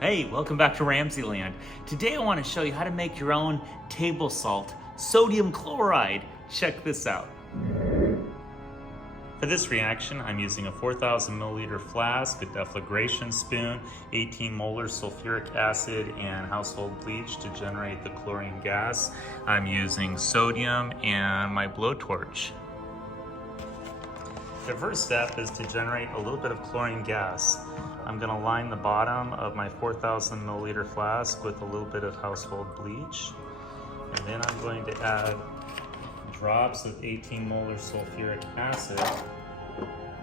Hey, welcome back to RamZland. Today I want to show you how to make your own table salt, sodium chloride. Check this out. For this reaction, I'm using a 4,000 milliliter flask, a deflagration spoon, 18 molar sulfuric acid, and household bleach to generate the chlorine gas. I'm using sodium and my blowtorch. The first step is to generate a little bit of chlorine gas. I'm going to line the bottom of my 4,000 milliliter flask with a little bit of household bleach. And then I'm going to add drops of 18 molar sulfuric acid.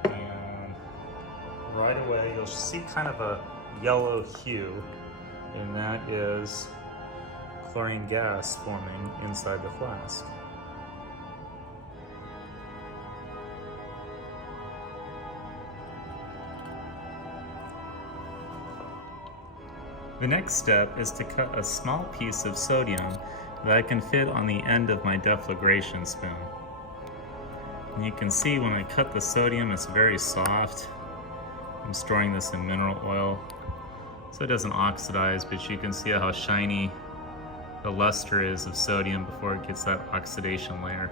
And right away you'll see kind of a yellow hue, and that is chlorine gas forming inside the flask. The next step is to cut a small piece of sodium that I can fit on the end of my deflagration spoon. And you can see when I cut the sodium, it's very soft. I'm storing this in mineral oil so it doesn't oxidize, but you can see how shiny the luster is of sodium before it gets that oxidation layer.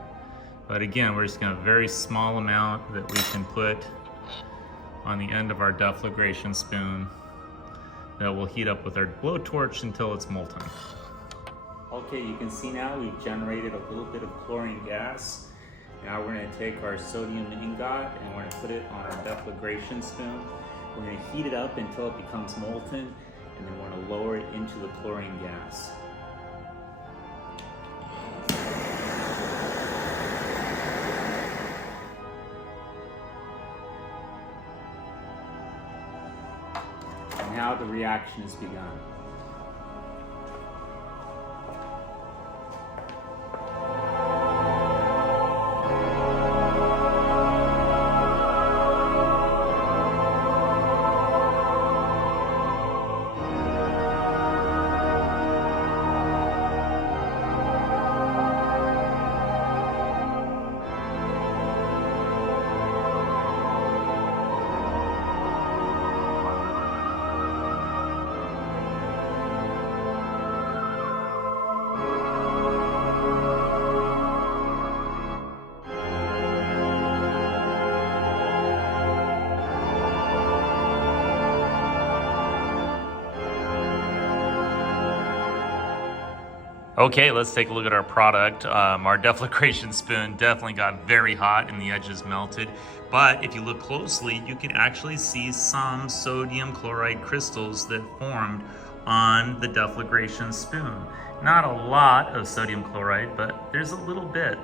But again, we're just going to have a very small amount that we can put on the end of our deflagration spoon that will heat up with our blowtorch until it's molten. Okay, you can see now we've generated a little bit of chlorine gas. Now we're going to take our sodium ingot and we're going to put it on our deflagration spoon. We're going to heat it up until it becomes molten, and then we're going to lower it into the chlorine gas. Now the reaction has begun. Okay, let's take a look at our product. Our deflagration spoon definitely got very hot and the edges melted. But if you look closely, you can actually see some sodium chloride crystals that formed on the deflagration spoon. Not a lot of sodium chloride, but there's a little bit.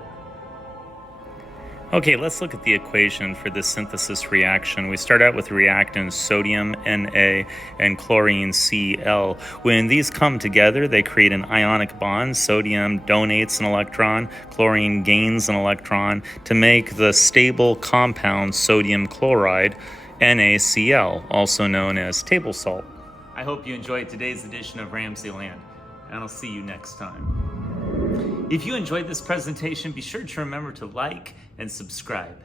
Okay, let's look at the equation for this synthesis reaction. We start out with reactants sodium, Na, and chlorine, Cl. When these come together, they create an ionic bond. Sodium donates an electron, chlorine gains an electron to make the stable compound sodium chloride, NaCl, also known as table salt. I hope you enjoyed today's edition of RamZland, and I'll see you next time. If you enjoyed this presentation, be sure to remember to like and subscribe.